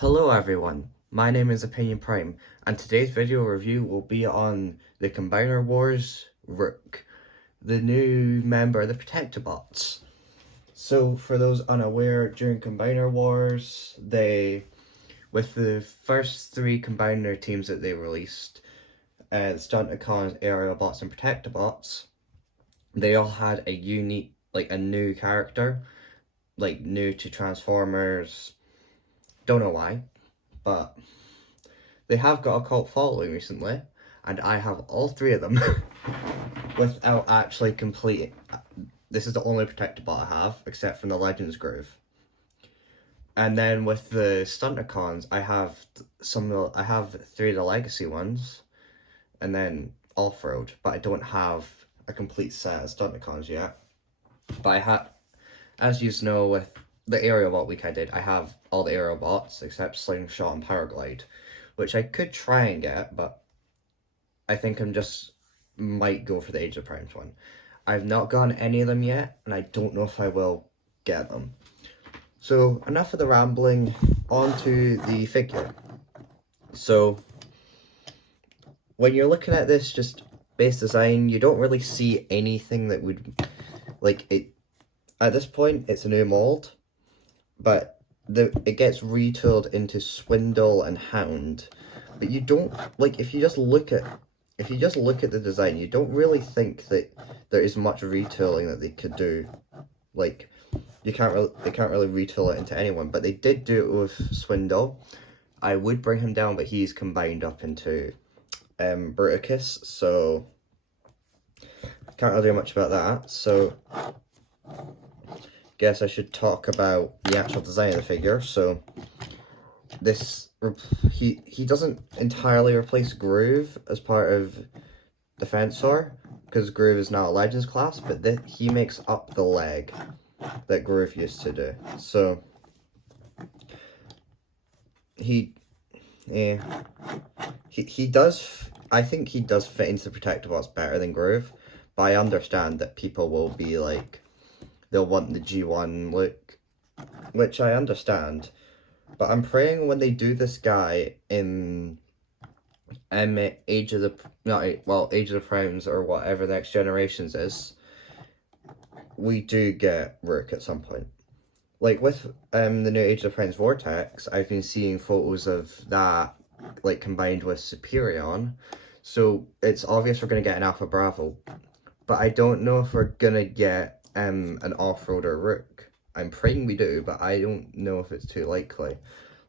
Hello everyone, my name is Opinion Prime, and today's video review will be on the Combiner Wars Rook, the new member of the Protector bots. So for those unaware, during Combiner Wars, with the first three Combiner teams that they released, Stunticons, Aerial Bots, and Protector bots, they all had a unique, a new character, new to Transformers. Don't know why, but they have got a cult following recently, and I have all three of them without actually completing. This is the only Protector bot I have, except from the Legends Groove. And then with the Stunticons, I have three of the Legacy ones, and then Off-Road, but I don't have a complete set of Stunticons yet. But I have, as you know, with the aerial bot week I did, I have all the aerial bots except Slingshot and Powerglide, which I could try and get, but I think might go for the Age of Primes one. I've not gotten any of them yet, and I don't know if I will get them. So enough of the rambling, on to the figure. So when you're looking at this just base design, you don't really see anything that would, it. At this point, it's a new mold, but it gets retooled into Swindle and Hound. But you don't, if you just look at the design, you don't really think that there is much retooling that they could do. They can't really retool it into anyone, but they did do it with Swindle. I would bring him down, but he's combined up into Bruticus, so can't really do much about that. So guess I should talk about the actual design of the figure. So he doesn't entirely replace Groove as part of Defensor, because Groove is now a Legends class, but he makes up the leg that Groove used to do. So he does, I think he does fit into the Protector bots better than Groove, but I understand that people will be they'll want the G1 look, which I understand. But I'm praying when they do this guy in Age of the Primes or whatever the next generations is, we do get Rook at some point. With the new Age of the Primes Vortex, I've been seeing photos of that combined with Superion, so it's obvious we're gonna get an Alpha Bravo. But I don't know if we're gonna get an Off-Roader Rook. I'm praying we do, but I don't know if it's too likely.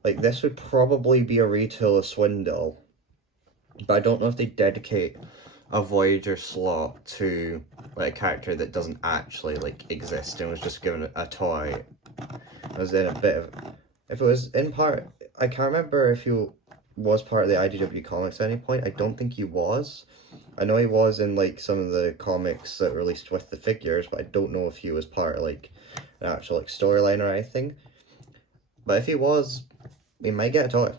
This would probably be a retool of Swindle, but I don't know if they dedicate a Voyager slot to a character that doesn't actually exist and was just given a toy. It was in a bit of, if it was in part, I can't remember if he was part of the IDW comics at any point. I don't think he was. I know he was in some of the comics that released with the figures, but I don't know if he was part of an actual storyline or anything. But if he was, we might get a toy.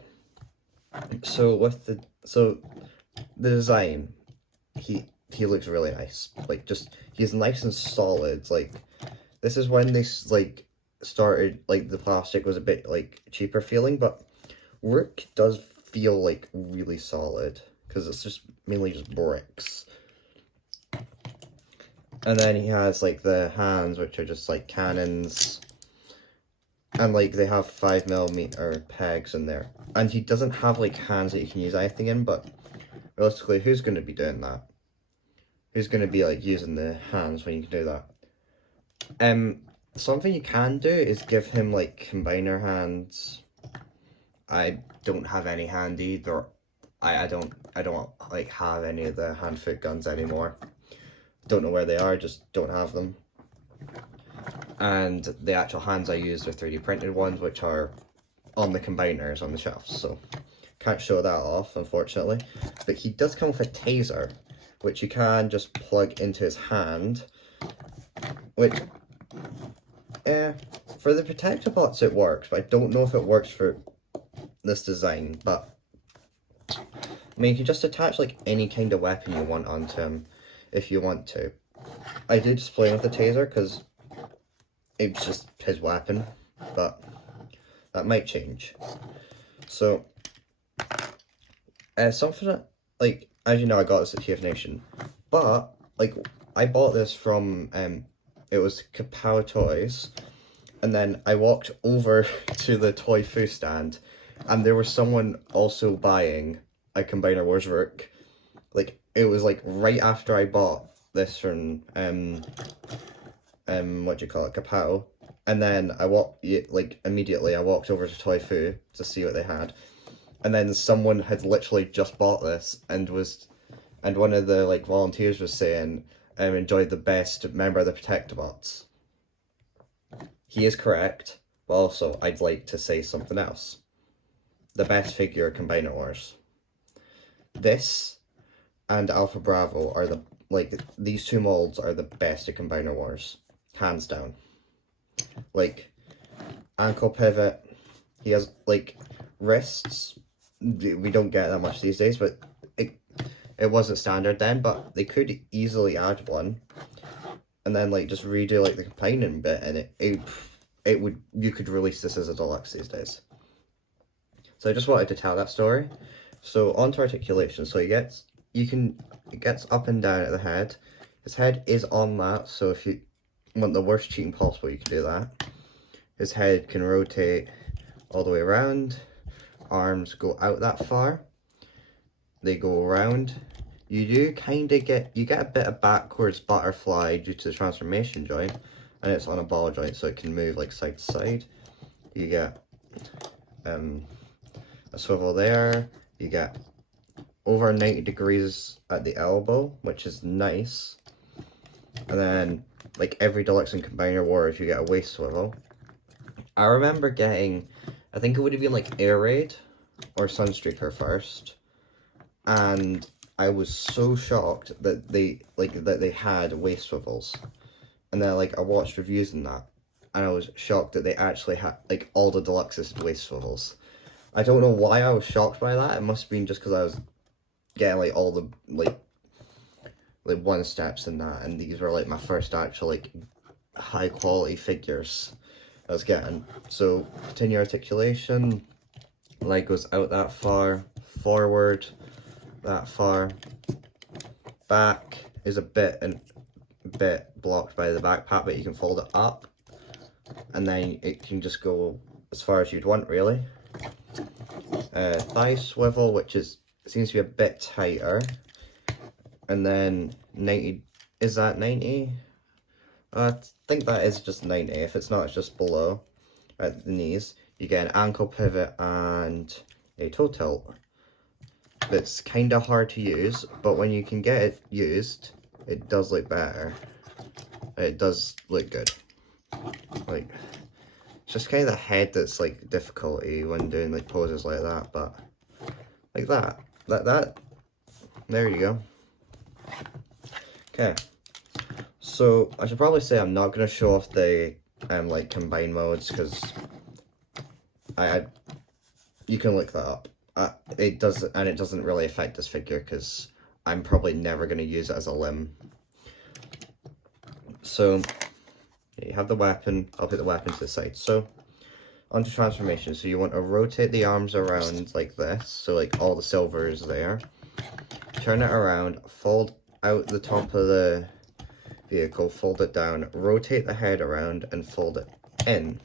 So the design, he looks really nice. He's nice and solid. This is when they started, the plastic was a bit cheaper feeling, but Rook does feel really solid, because it's just mainly just bricks. And then he has the hands, which are just cannons, and they have 5mm pegs in there. And he doesn't have hands that you can use anything in, but realistically, who's going to be doing that? Who's going to be using the hands when you can do that? Something you can do is give him combiner hands. I don't have any handy. I don't have any of the hand foot guns anymore. Don't know where they are, just don't have them. And the actual hands I used are 3D printed ones, which are on the combiners on the shelves, so can't show that off, unfortunately. But he does come with a taser, which you can just plug into his hand, which, for the Protector bots it works, but I don't know if it works for this design. But I mean, you can just attach any kind of weapon you want onto him if you want to. I did just play with the taser because it's just his weapon, but that might change. So, something that, like, as you know, I got this at TF Nation, but, like, I bought this from, it was Kapow Toys, and then I walked over to the Toy Foo stand, and there was someone also buying a Combiner Wars Rook. Like, it was, like, right after I bought this from, what do you call it, Kapow, and then I walked, like, immediately I walked over to Toy Foo to see what they had, and then someone had literally just bought this, and one of the, like, volunteers was saying, enjoyed the best member of the Protectobots. He is correct, but also I'd like to say something else. The best figure of Combiner Wars. This and Alpha Bravo are the, like, these two molds are the best of Combiner Wars. Hands down. Like, ankle pivot, he has, like, wrists. We don't get that much these days, but it wasn't standard then, but they could easily add one. And then, like, just redo, like, the companion bit, and you could release this as a deluxe these days. So I just wanted to tell that story. So onto articulation. So it gets up and down at the head. His head is on that, so if you want the worst cheating possible, you can do that. His head can rotate all the way around. Arms go out that far. They go around. You do kind of get a bit of backwards butterfly due to the transformation joint, and it's on a ball joint, so it can move like side to side. You get a swivel there. You get over 90 degrees at the elbow, which is nice. And then, like every deluxe and Combiner Wars, you get a waist swivel. I remember getting, I think it would have been like Air Raid or Sunstreaker first, and I was so shocked that they had waist swivels, and then like I watched reviews and that, and I was shocked that they actually had, like, all the deluxes had waist swivels. I don't know why I was shocked by that. It must have been just because I was getting like all the like one steps in that, and these were like my first actual like high quality figures I was getting. So continue articulation, leg goes out that far, forward that far, back is a bit blocked by the backpack, but you can fold it up, and then it can just go as far as you'd want, really. Thigh swivel, which seems to be a bit tighter, and then 90, is that 90? I think that is just 90. If it's not, it's just below at the knees. You get an ankle pivot and a toe tilt. That's kind of hard to use, but when you can get it used, it does look better. It does look good. Like, it's just kind of the head that's like difficulty when doing like poses like that, but like that, there you go. Okay, so I should probably say I'm not going to show off the like combine modes, because you can look that up. It doesn't really affect this figure because I'm probably never going to use it as a limb. So you have the weapon. I'll put the weapon to the side. So onto transformation. So you want to rotate the arms around like this, so like all the silver is there. Turn it around, fold out the top of the vehicle, fold it down, rotate the head around and fold it in.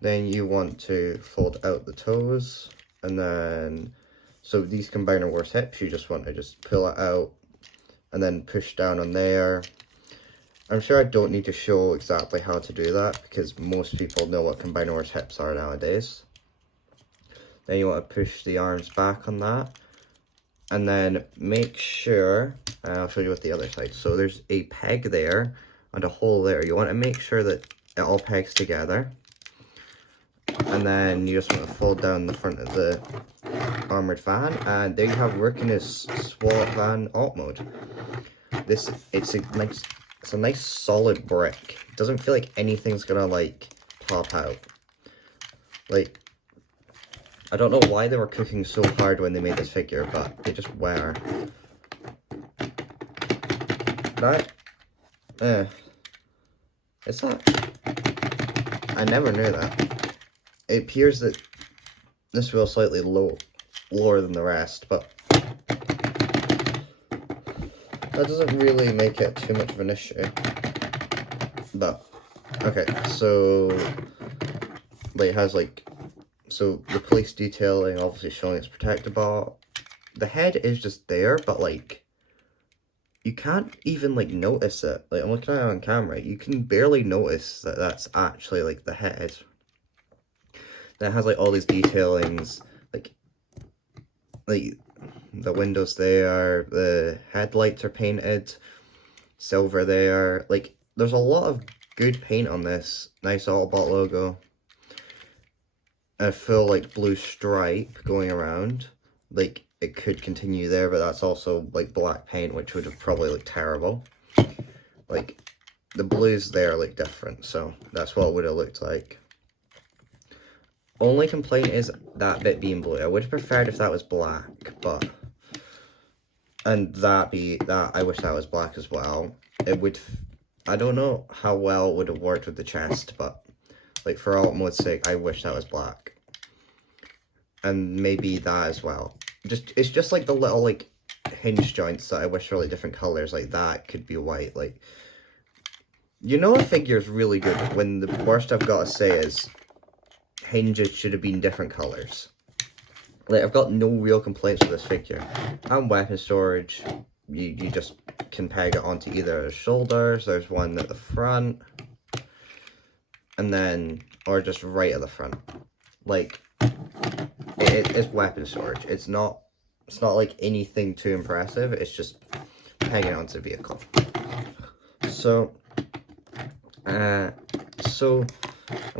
Then you want to fold out the toes, and then, so these Combiner Wars hips, you just want to just pull it out and then push down on there. I'm sure I don't need to show exactly how to do that, because most people know what Combiner Wars hips are nowadays. Then you want to push the arms back on that, and then make sure, and I'll show you with the other side. So there's a peg there and a hole there. You want to make sure that it all pegs together. And then you just want to fold down the front of the armored van, and there you have Rook in his SWAT van alt mode. It's a nice solid brick. It doesn't feel like anything's gonna like pop out. Like, I don't know why they were cooking so hard when they made this figure, but they just were. It's not. I never knew that. It appears that this wheel slightly lower than the rest, but that doesn't really make it too much of an issue. But okay, so like it has like, so the police detailing obviously showing it's protectable. The head is just there, but like you can't even like notice it. Like I'm looking at it on camera, you can barely notice that that's actually like the head. Then it has like all these detailings, like the windows there, the headlights are painted silver there. Like there's a lot of good paint on this. Nice Autobot logo. A full like blue stripe going around. Like it could continue there, but that's also like black paint, which would have probably looked terrible. Like the blues there look different, so that's what it would have looked like. Only complaint is that bit being blue. I would have preferred if that was black, but and that I wish that was black as well. It would, I don't know how well it would have worked with the chest, but like for alt mode's sake, I wish that was black. And maybe that as well. It's just like the little like hinge joints that I wish were like different colors. Like that could be white. Like, you know, a figure's really good when the worst I've got to say is hinges should have been different colors. Like I've got no real complaints with this figure. And weapon storage, you just can peg it onto either the shoulders. There's one at the front, and then or just right at the front. Like it's weapon storage. It's not like anything too impressive. It's just pegging it onto the vehicle. So I'm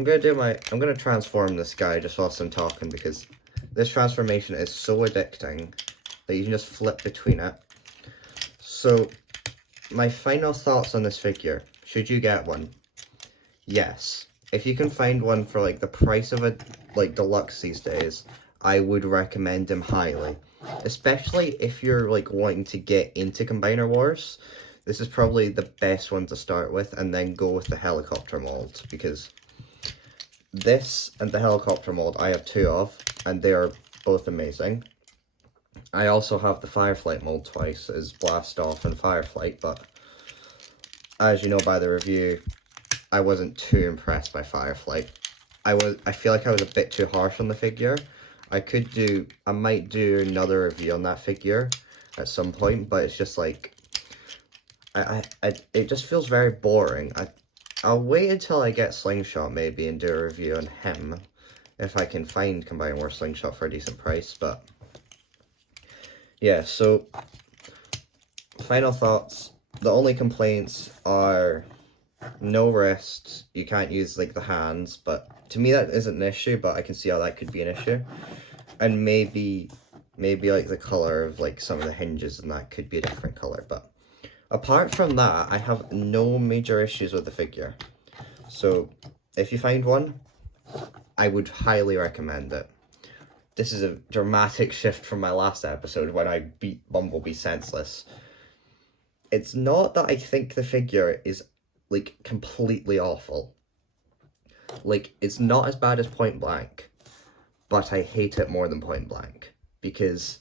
gonna transform this guy just whilst I'm talking, because this transformation is so addicting that you can just flip between it. So my final thoughts on this figure: should you get one? Yes. If you can find one for like the price of a like deluxe these days, I would recommend him highly. Especially if you're like wanting to get into Combiner Wars. This is probably the best one to start with, and then go with the helicopter mold, because this and the helicopter mold I have two of, and they are both amazing. I also have the Fireflight mold twice, as Blast Off and Fireflight, but as you know by the review, I wasn't too impressed by Fireflight. I feel like I was a bit too harsh on the figure. I might do another review on that figure at some point, but it's just like, it just feels very boring. I'll wait until I get Slingshot maybe and do a review on him, if I can find Combiner Wars Slingshot for a decent price. But yeah, so final thoughts. The only complaints are no wrists. You can't use like the hands, but to me that isn't an issue, but I can see how that could be an issue. And maybe like the color of like some of the hinges and that could be a different color, but apart from that, I have no major issues with the figure. So if you find one, I would highly recommend it. This is a dramatic shift from my last episode when I beat Bumblebee senseless. It's not that I think the figure is like completely awful. Like, it's not as bad as Point Blank, but I hate it more than Point Blank, because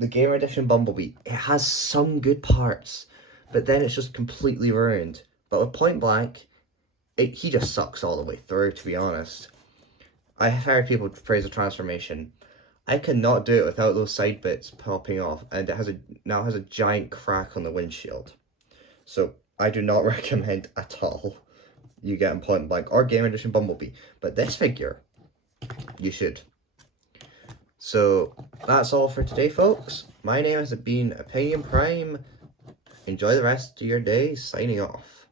the Gamer Edition Bumblebee, it has some good parts, but then it's just completely ruined. But with Point Blank, he just sucks all the way through, to be honest. I have heard people praise the transformation. I cannot do it without those side bits popping off, and it now has a giant crack on the windshield. So I do not recommend at all you get Point Blank or Gamer Edition Bumblebee. But this figure, you should. So that's all for today, folks. My name has been Opinion Prime. Enjoy the rest of your day. Signing off.